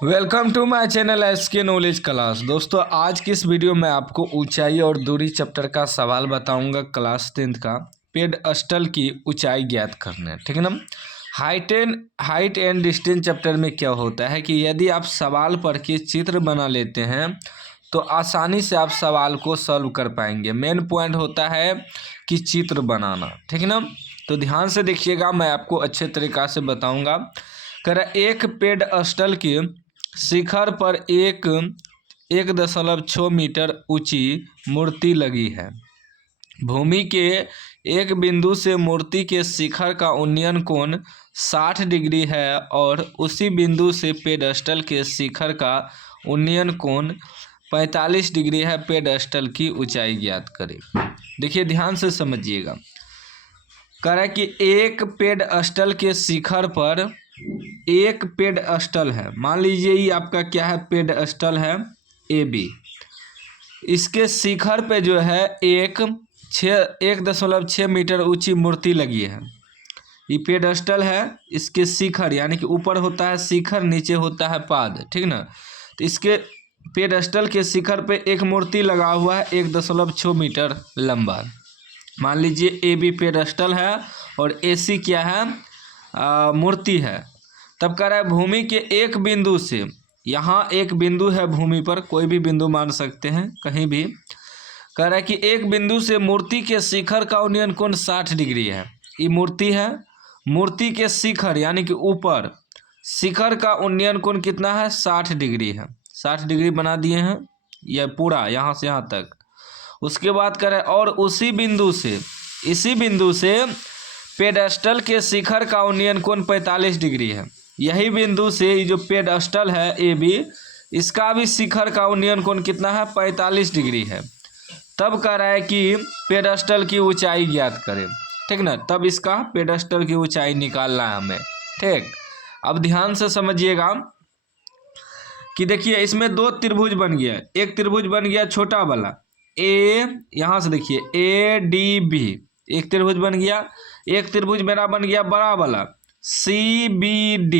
Welcome to my channel SK knowledge class. दोस्तों, आज की इस वीडियो में आपको ऊंचाई और दूरी चैप्टर का सवाल बताऊंगा। क्लास 10th का पेडस्टल की ऊंचाई ज्ञात करना है, ठीक है ना। हाइट एंड डिस्टेंस चैप्टर में क्या होता है कि यदि आप सवाल पढ़ के चित्र बना लेते हैं तो आसानी से आप सवाल को सॉल्व कर पाएंगे। मेन पॉइंट होता है कि चित्र बनाना, ठीक है ना। तो ध्यान से देखिएगा, मैं आपको अच्छे तरीक़ा से बताऊंगा। एक पेडस्टल की शिखर पर 1.6 मीटर ऊंची मूर्ति लगी है। भूमि के एक बिंदु से मूर्ति के शिखर का उन्नयन कोण 60 डिग्री है और उसी बिंदु से पेडस्टल के शिखर का उन्नयन कोण 45 डिग्री है। पेडस्टल की ऊंचाई ज्ञात करें। देखिए, ध्यान से समझिएगा। करें कि एक पेडस्टल के शिखर पर एक पेडस्टल है। मान लीजिए ये आपका क्या है, पेडस्टल है AB। इसके शिखर पे जो है 1.6 मीटर ऊंची मूर्ति लगी है। ये पेडस्टल है, इसके शिखर यानी कि ऊपर होता है शिखर, नीचे होता है पाद, ठीक ना। तो इसके पेडस्टल के शिखर पे एक मूर्ति लगा हुआ है 1.6 मीटर लंबा। मान लीजिए AB पेडस्टल है और AC क्या है, मूर्ति है। तब कह रहा है भूमि के एक बिंदु से, यहाँ एक बिंदु है भूमि पर, कोई भी बिंदु मान सकते हैं कहीं भी। कह रहा है कि एक बिंदु से मूर्ति के शिखर का उन्नयन कोण 60 डिग्री है। ये मूर्ति है, मूर्ति के शिखर यानी कि ऊपर शिखर का उन्नयन कोण कितना है, 60 डिग्री है। 60 डिग्री बना दिए हैं, यह पूरा यहाँ से यहाँ तक। उसके बाद कह रहा है और इसी बिंदु से पेडस्टल के शिखर का उन्नयन कोण 45 डिग्री है। यही बिंदु से ये जो पेडस्टल है AB, इसका भी शिखर का उन्नयन कोण कितना है, 45 डिग्री है। तब कह रहा है कि पेडस्टल की ऊंचाई ज्ञात करें, ठीक ना। तब इसका पेडस्टल की ऊंचाई निकालना है हमें, ठीक। अब ध्यान से समझिएगा कि देखिए इसमें दो त्रिभुज बन गया। एक त्रिभुज बन गया छोटा वाला A, यहाँ से देखिए ADB, एक त्रिभुज बन गया। एक त्रिभुज मेरा बन गया बड़ा वाला CBD,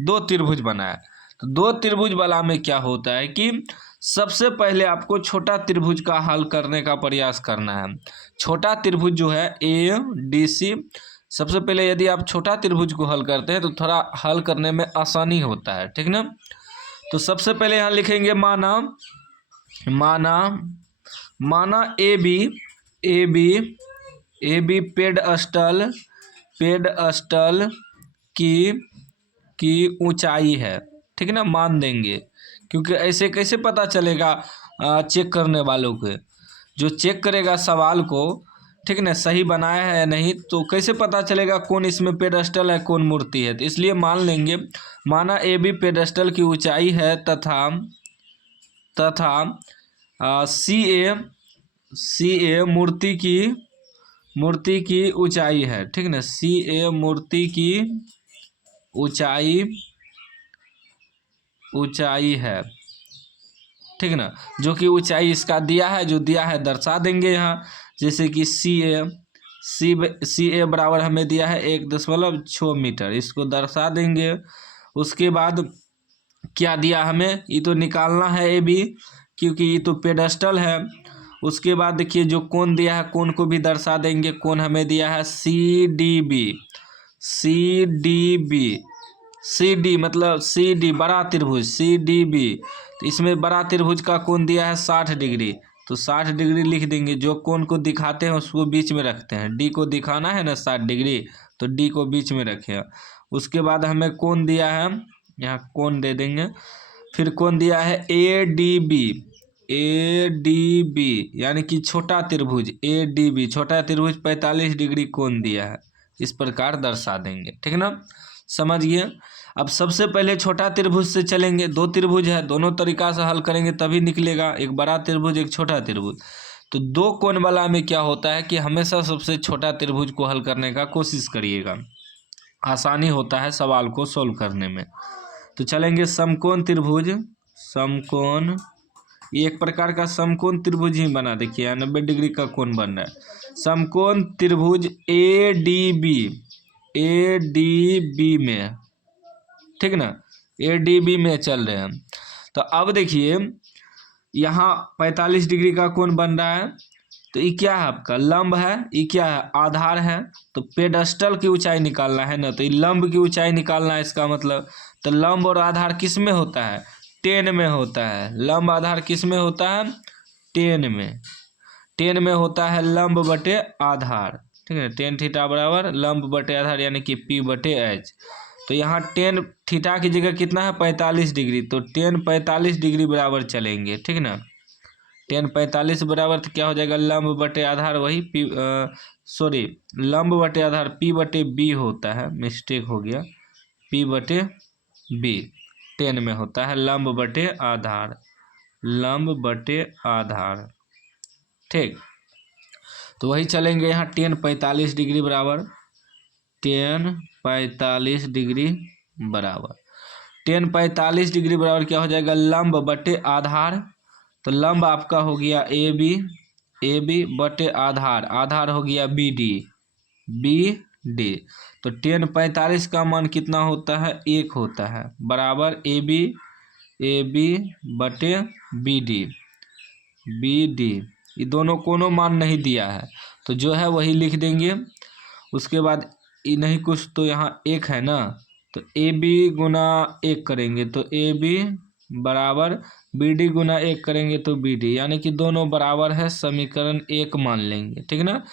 दो त्रिभुज बना है। तो दो त्रिभुज वाला में क्या होता है कि सबसे पहले आपको छोटा त्रिभुज का हल करने का प्रयास करना है। छोटा त्रिभुज जो है ADC, सबसे पहले यदि आप छोटा त्रिभुज को हल करते हैं तो थोड़ा हल करने में आसानी होता है, ठीक ना। तो सबसे पहले यहाँ लिखेंगे माना AB पेडस्टल की ऊंचाई है, ठीक है ना। मान देंगे, क्योंकि ऐसे कैसे पता चलेगा चेक करने वालों को, जो चेक करेगा सवाल को, ठीक है ना, सही बनाया है या नहीं, तो कैसे पता चलेगा कौन इसमें पेडस्टल है कौन मूर्ति है। तो इसलिए मान लेंगे, माना AB पेडस्टल की ऊंचाई है तथा CA मूर्ति की ऊंचाई है, ठीक ना। CA मूर्ति की ऊंचाई है, ठीक ना। जो कि ऊंचाई इसका दिया है, जो दिया है दर्शा देंगे यहाँ। जैसे कि CA बराबर हमें दिया है 1.6 मीटर, इसको दर्शा देंगे। उसके बाद क्या दिया हमें, ये तो निकालना है AB, क्योंकि ये तो पेडस्टल है। उसके बाद देखिए जो कोण दिया है, कोण को भी दर्शा देंगे। कोण हमें दिया है CD मतलब CD बड़ा त्रिभुज CDB। तो इसमें बड़ा त्रिभुज का कोण दिया है 60 डिग्री, तो 60 डिग्री लिख देंगे। जो कोण को दिखाते हैं उसको बीच में रखते हैं। D को दिखाना है ना 60 डिग्री, तो D को बीच में रखें। उसके बाद हमें कोण दिया है, यहाँ कोण दे देंगे। फिर कोण दिया है ADB यानी कि छोटा त्रिभुज ADB, छोटा त्रिभुज 45 डिग्री कोण दिया है। इस प्रकार दर्शा देंगे, ठीक ना। समझ गए। अब सबसे पहले छोटा त्रिभुज से चलेंगे। दो त्रिभुज है, दोनों तरीका से हल करेंगे तभी निकलेगा, एक बड़ा त्रिभुज एक छोटा त्रिभुज। तो दो कोण वाला में क्या होता है कि हमेशा सबसे छोटा त्रिभुज को हल करने का कोशिश करिएगा, आसानी होता है सवाल को सोल्व करने में। तो चलेंगे समकोण त्रिभुज, समकोण, ये एक प्रकार का समकोण त्रिभुज ही बना। देखिए 90 डिग्री का कोण बन रहा है। समकोण त्रिभुज ADB में, ठीक ना। ADB में चल रहे हैं। तो अब देखिए यहाँ 45 डिग्री का कोण बन रहा है, तो ये क्या है आपका लंब है, ये क्या है आधार है। तो पेडस्टल की ऊंचाई निकालना है ना, तो ये लंब की ऊंचाई निकालना है इसका मतलब। तो लंब और आधार किस में होता है, 10 में होता है। लंब आधार किस में होता है, 10 में। 10 में होता है लंब बटे आधार, ठीक है। 10 थीटा बराबर लंब बटे आधार यानी कि P बटे H। तो यहाँ 10 थीटा की जगह कितना है 45 डिग्री, तो 10 45 डिग्री बराबर चलेंगे, ठीक ना। 10 45 बराबर तो क्या हो जाएगा लंब बटे आधार वही लंब बटे आधार P बटे B होता है, मिस्टेक हो गया, P बटे B 10 में होता है लंब बटे आधार, लंब बटे आधार, ठीक। तो वही चलेंगे यहाँ 10 45 डिग्री बराबर 10 45 डिग्री बराबर 10 45 डिग्री बराबर क्या हो जाएगा लंब बटे आधार। तो लंब आपका हो गया ए बी बटे आधार, आधार हो गया बी डी। तो 10 45 का मान कितना होता है 1 होता है, बराबर ए बी बटे बी डी। ये दोनों कोनो मान नहीं दिया है, तो जो है वही लिख देंगे। उसके बाद ये नहीं कुछ तो यहाँ 1 है ना, तो ए बी गुना 1 करेंगे तो ए बी बराबर बी डी गुना 1 करेंगे तो बी डी, यानी कि दोनों बराबर है, समीकरण 1 मान लेंगे, ठीक ना।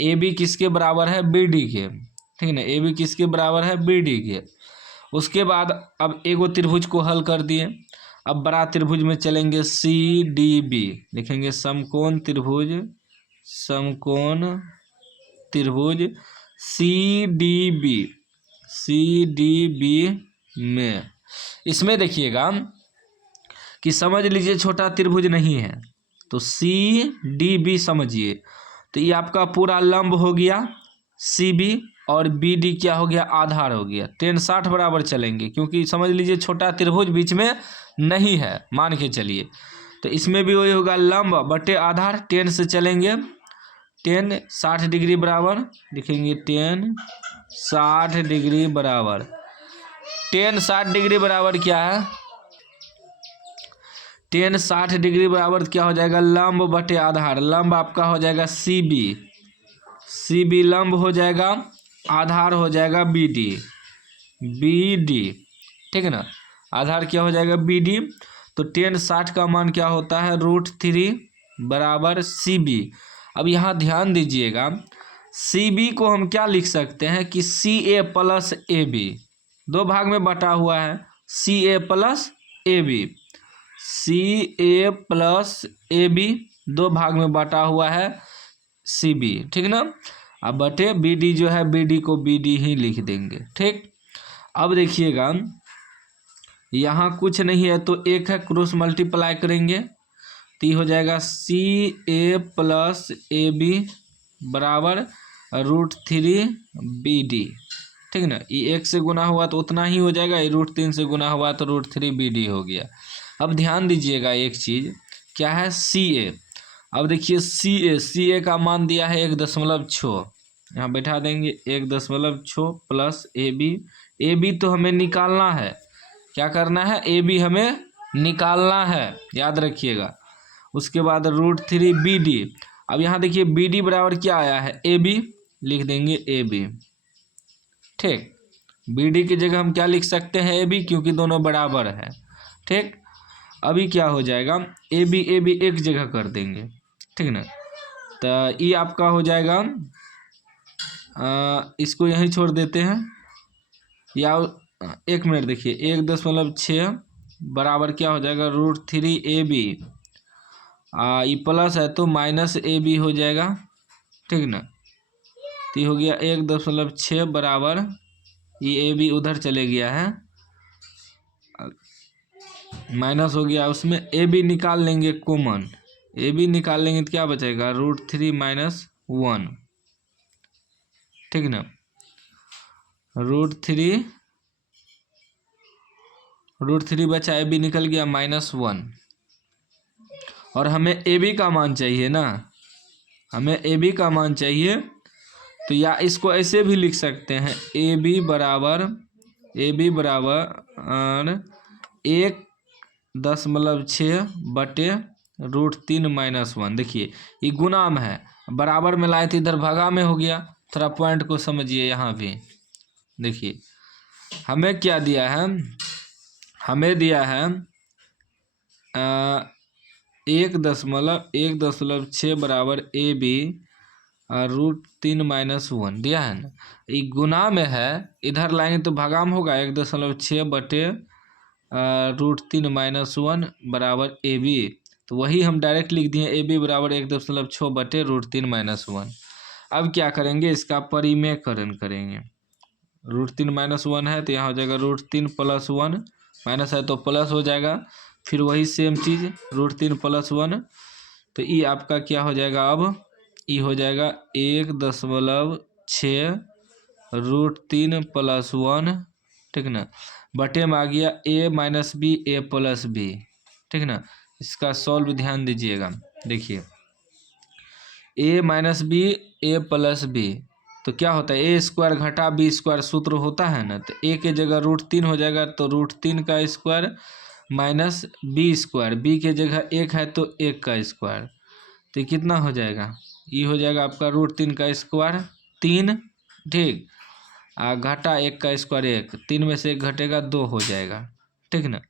ए बी किसके बराबर है बी डी के, ठीक ना, ए बी किसके बराबर है बी डी के। उसके बाद अब एगो त्रिभुज को हल कर दिए, अब बड़ा त्रिभुज में चलेंगे CDB, लिखेंगे समकोण त्रिभुज CDB में। इसमें देखिएगा कि समझ लीजिए छोटा त्रिभुज नहीं है, तो CDB समझिए, तो ये आपका पूरा लंब हो गया CB और BD क्या हो गया आधार हो गया। 10 60 बराबर चलेंगे, क्योंकि समझ लीजिए छोटा त्रिभुज बीच में नहीं है, मान के चलिए। तो इसमें भी वही होगा लंब बटे आधार, 10 से चलेंगे 10 60 डिग्री बराबर, लिखेंगे 10 60 डिग्री बराबर 10 60 डिग्री बराबर क्या है 10 60 डिग्री बराबर क्या हो जाएगा लंब बटे आधार। लंब आपका हो जाएगा CB लंब हो जाएगा, आधार हो जाएगा BD, ठीक है ना। आधार क्या हो जाएगा BD। तो 10 60 का मान क्या होता है √3 बराबर CB। अब यहाँ ध्यान दीजिएगा, CB को हम क्या लिख सकते हैं कि CA प्लस AB, दो भाग में बटा हुआ है, CA प्लस AB दो भाग में बटा हुआ है CB, ठीक ना। अब बटे BD जो है BD को BD ही लिख देंगे, ठीक। अब देखिएगा यहाँ कुछ नहीं है तो 1 है, क्रॉस मल्टीप्लाई करेंगे तो ये हो जाएगा CA प्लस AB बराबर √3 BD, ठीक ना। ये 1 से गुना हुआ तो उतना ही हो जाएगा, ये √3 से गुना हुआ तो √3 BD हो गया। अब ध्यान दीजिएगा एक चीज़, क्या है CA। अब देखिए CA का मान दिया है 1.6, यहाँ बैठा देंगे 1.6 प्लस AB तो हमें निकालना है, क्या करना है AB हमें निकालना है, याद रखिएगा। उसके बाद √3 BD। अब यहाँ देखिए BD बराबर क्या आया है AB, लिख देंगे AB, ठीक। BD की जगह हम क्या लिख सकते हैं AB, क्योंकि दोनों बराबर है, ठीक। अभी क्या हो जाएगा AB एक जगह कर देंगे, ठीक ना। तो ये आपका हो जाएगा, इसको यहीं छोड़ देते हैं, या 1 मिनट देखिए 1.6 बराबर क्या हो जाएगा √3 AB, ये प्लस है तो माइनस AB हो जाएगा, ठीक ना। तो ये हो गया 1.6 बराबर, ये AB उधर चले गया है, माइनस हो गया, उसमें AB निकाल लेंगे कॉमन, AB निकाल लेंगे तो क्या बचेगा √3 माइनस 1, ठीक ना। √3 बचा, AB निकल गया -1, और हमें AB का मान चाहिए ना, हमें AB का मान चाहिए। तो या इसको ऐसे भी लिख सकते हैं AB बराबर 1.6/√3 - 1। देखिए ये गुणा में है, बराबर में लाए थे इधर भागा में हो गया। थोड़ा पॉइंट को समझिए यहाँ भी। देखिए हमें क्या दिया है, हमें दिया है 1.6 बराबर AB√3 - 1 दिया है ना। ये गुना में है, इधर लाएंगे तो भागा में होगा 1.6/√3 - 1 AB। तो वही हम डायरेक्ट लिख दिए AB बराबर 1.6/√3 - 1। अब क्या करेंगे, इसका परिमेयकरण करेंगे। √3 - 1 है तो यहाँ हो जाएगा √3 + 1, माइनस है तो प्लस हो जाएगा। फिर वही सेम चीज़ √3 + 1, तो ये आपका क्या हो जाएगा, अब ये हो जाएगा 1.6√3 + 1, ठीक ना, बटे में आ गया A - B A + B, ठीक ना। इसका सॉल्व ध्यान दीजिएगा। देखिए A - B A + B, तो क्या होता है A² घटा B² सूत्र होता है ना। तो A के जगह √3 हो जाएगा, तो √3 - B², B के जगह 1 है तो 1²। तो ये कितना हो जाएगा, ये हो जाएगा आपका √3 3, ठीक, घटा 1² 1, 3 में से 1 घटेगा 2 हो जाएगा, ठीक ना।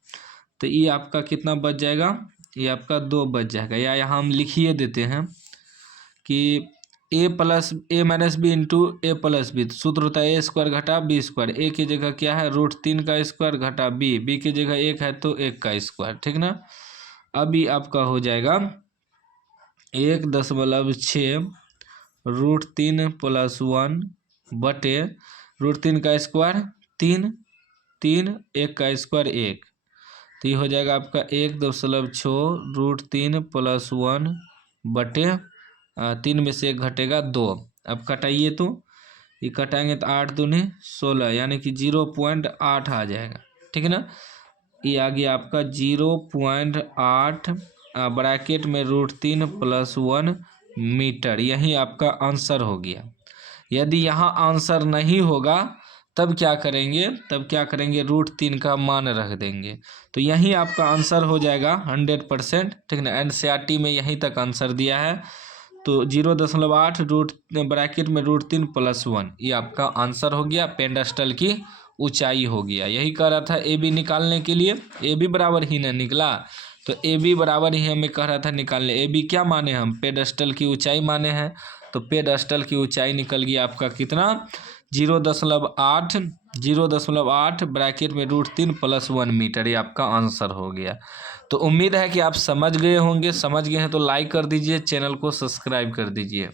तो ये आपका कितना बच जाएगा, ये आपका 2 बच जाएगा। या यहाँ हम लिखिए देते हैं कि A - B × A + B, सूत्र होता है A² घटा B²। A की जगह क्या है √3 घटा B की जगह 1 है तो 1², ठीक ना। अब ये आपका हो जाएगा 1.6√3 + 1 बटे √3 3, 3 1² 1, तो ये हो जाएगा आपका 1.6√3 + 1 बटे 3 में से 1 घटेगा 2। अब कटाइए तो ये कटाएंगे तो 8 दूनी 16, यानी कि 0.8 आ जाएगा, ठीक है ना। ये आ गया आपका 0.8 ब्रैकेट में √3 + 1 मीटर। यही आपका आंसर हो गया। यदि यहाँ आंसर नहीं होगा तब क्या करेंगे, √3 का मान रख देंगे। तो यही आपका आंसर हो जाएगा 100%, ठीक ना। NCERT में यहीं तक आंसर दिया है। तो 0.8 ब्रैकेट में √3 + 1, ये आपका आंसर हो गया। पेडेस्टल की ऊंचाई हो गया। यही कह रहा था AB निकालने के लिए, AB बराबर ही ना निकला, तो AB बराबर ही हमें कह रहा था निकालने। AB क्या माने हम, पेडेस्टल की ऊंचाई माने हैं। तो पेडेस्टल की ऊंचाई निकल गया आपका कितना, 0.8 ब्रैकेट में √3 + 1 मीटर। ये आपका आंसर हो गया। तो उम्मीद है कि आप समझ गए होंगे। समझ गए हैं तो लाइक कर दीजिए, चैनल को सब्सक्राइब कर दीजिए।